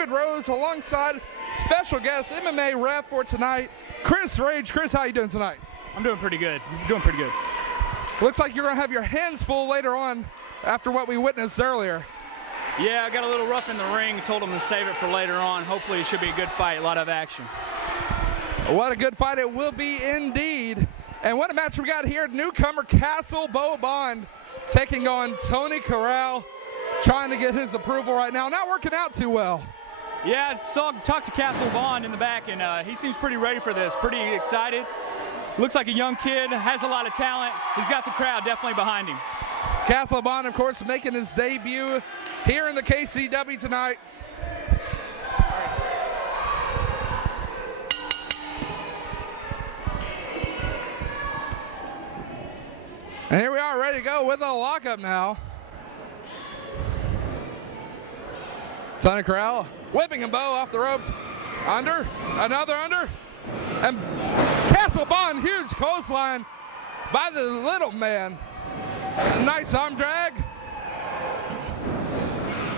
David Rose, alongside special guest MMA ref for tonight, Chris Rage. Chris, how you doing tonight? I'm doing pretty good. Doing pretty good. Looks like you're going to have your hands full later on after what we witnessed earlier. Yeah, I got a little rough in the ring. Told him to save it for later on. Hopefully it should be a good fight, a lot of action. What a good fight it will be indeed. And what a match we got here. Newcomer Castle Bond taking on Tony Corral, trying to get his approval right now. Not working out too well. Yeah, talked to Castle Bond in the back, and he seems pretty ready for this, pretty excited. Looks like a young kid, has a lot of talent. He's got the crowd definitely behind him. Castle Bond, of course, making his debut here in the KCW tonight. And here we are, ready to go with a lockup now. Tony Corral whipping a bow off the ropes. Under, another under. And Castle Bond, huge clothesline by the little man. A nice arm drag.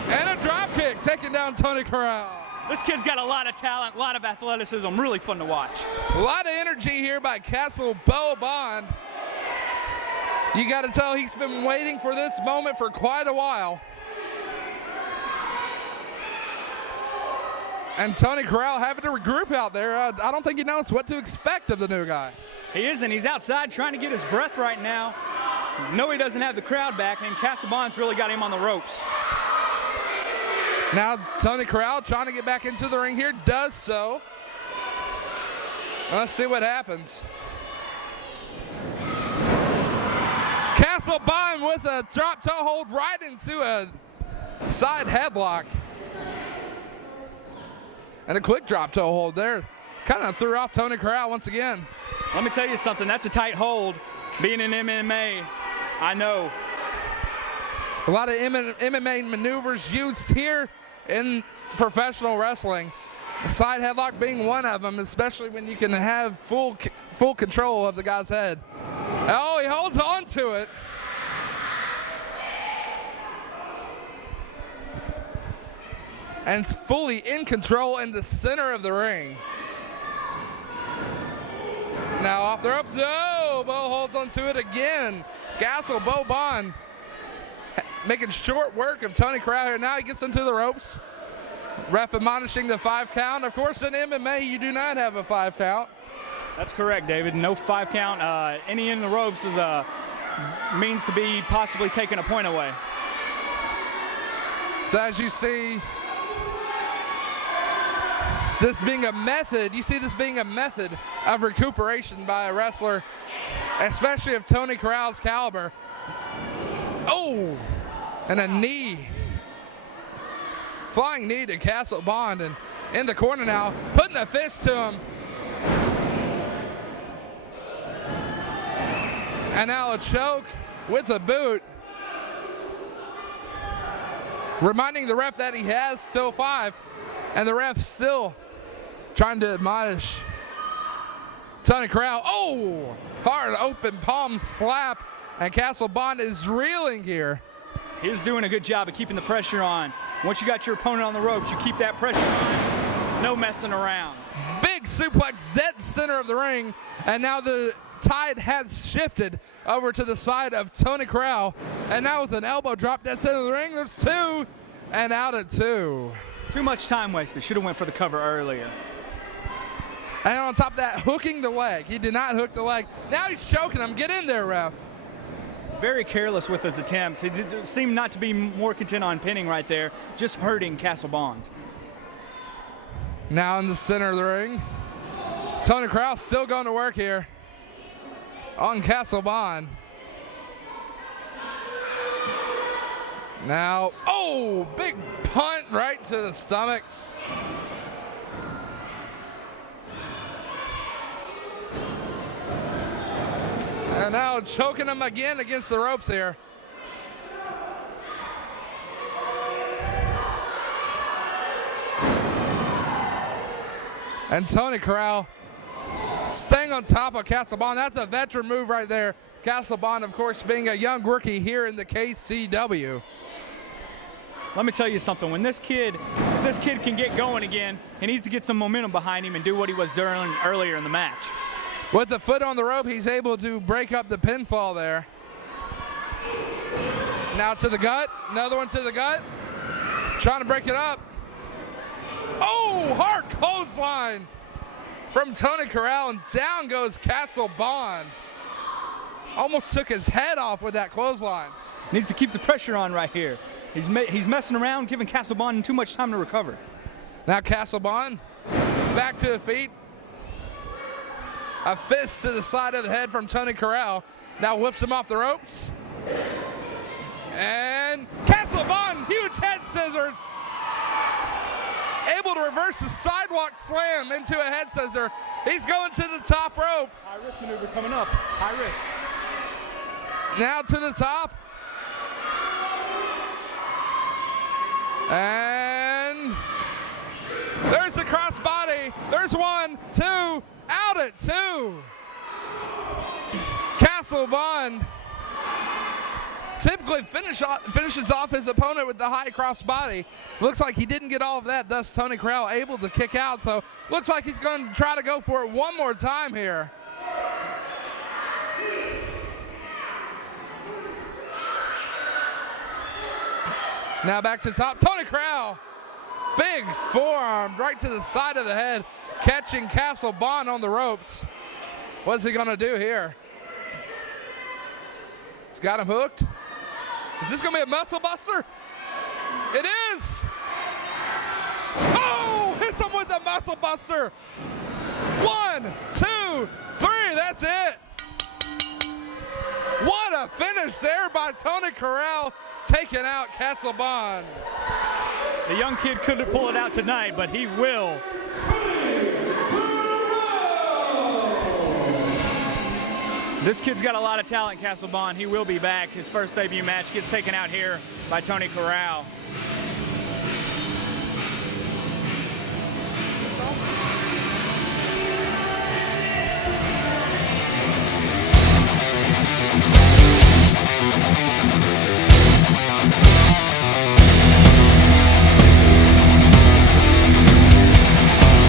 And a drop kick taking down Tony Corral. This kid's got a lot of talent, a lot of athleticism, really fun to watch. A lot of energy here by Castle Bond. You got to tell he's been waiting for this moment for quite a while. And Tony Corral having to regroup out there. I don't think he knows what to expect of the new guy. He isn't. He's outside trying to get his breath right now. No, he doesn't have the crowd back, and Castle Bond's really got him on the ropes. Now Tony Corral trying to get back into the ring here, does so. Let's see what happens. Castle Bond with a drop toe hold right into a side headlock. And a quick drop toe hold there. Kind of threw off Tony Corral once again. Let me tell you something, that's a tight hold. Being in MMA, I know. A lot of MMA maneuvers used here in professional wrestling. A side headlock being one of them, especially when you can have full control of the guy's head. Oh, he holds on to it. And fully in control in the center of the ring. Now off the ropes, no, Bo holds on to it again. Castle Bond making short work of Tony Corral here. Now he gets into the ropes. Ref admonishing the 5 count. Of course, in MMA, you do not have a 5 count. That's correct, David. No 5 count. Any in the ropes is means to be possibly taking a point away. So as you see, this being a method, you see this being a method of recuperation by a wrestler, especially of Tony Corral's caliber. Oh, and a knee. Flying knee to Castle Bond, and in the corner now, putting the fist to him. And now a choke with a boot. Reminding the ref that he has still 5, and the ref still trying to admonish Tony Corral. Oh, hard open palm slap, and Castle Bond is reeling here. He's doing a good job of keeping the pressure on. Once you got your opponent on the ropes, you keep that pressure on. No messing around. Big suplex, dead center of the ring, and now the tide has shifted over to the side of Tony Corral, and now with an elbow drop dead center of the ring, there's 2, and out at 2. Too much time wasted. Should have went for the cover earlier. And on top of that, hooking the leg. He did not hook the leg. Now he's choking him. Get in there, ref. Very careless with his attempt. He seemed not to be more content on pinning right there, just hurting Castle Bond. Now in the center of the ring, Tony Corral still going to work here on Castle Bond. Now, oh, big punt right to the stomach. And now choking him again against the ropes here. And Tony Corral staying on top of Castle Bond. That's a veteran move right there. Castle Bond, of course, being a young rookie here in the KCW. Let me tell you something. When this kid if this kid can get going again, he needs to get some momentum behind him and do what he was doing earlier in the match. With the foot on the rope, he's able to break up the pinfall there. Now to the gut, another one to the gut. Trying to break it up. Oh, hard clothesline from Tony Corral, and down goes Castle Bond. Almost took his head off with that clothesline. Needs to keep the pressure on right here. He's messing around, giving Castle Bond too much time to recover. Now Castle Bond back to the feet. A fist to the side of the head from Tony Corral. Now whips him off the ropes. And Castle Bond, huge head scissors. Able to reverse the sidewalk slam into a head scissor. He's going to the top rope. High risk maneuver coming up, high risk. Now to the top. And there's the crossbody. There's 1, 2, out at 2. Castle Bond typically finishes off his opponent with the high crossbody. Looks like he didn't get all of that, thus Tony Corral able to kick out. So looks like he's going to try to go for it one more time here. Now back to the top, Tony Corral. Big forearm right to the side of the head, catching Castle Bond on the ropes. What's he gonna do here? He's got him hooked. Is this gonna be a muscle buster? It is! Oh, hits him with a muscle buster. 1, 2, 3, that's it. What a finish there by Tony Corral, taking out Castle Bond. The young kid couldn't pull it out tonight, but he will. This kid's got a lot of talent, Castle Bond. He will be back. His first debut match gets taken out here by Tony Corral.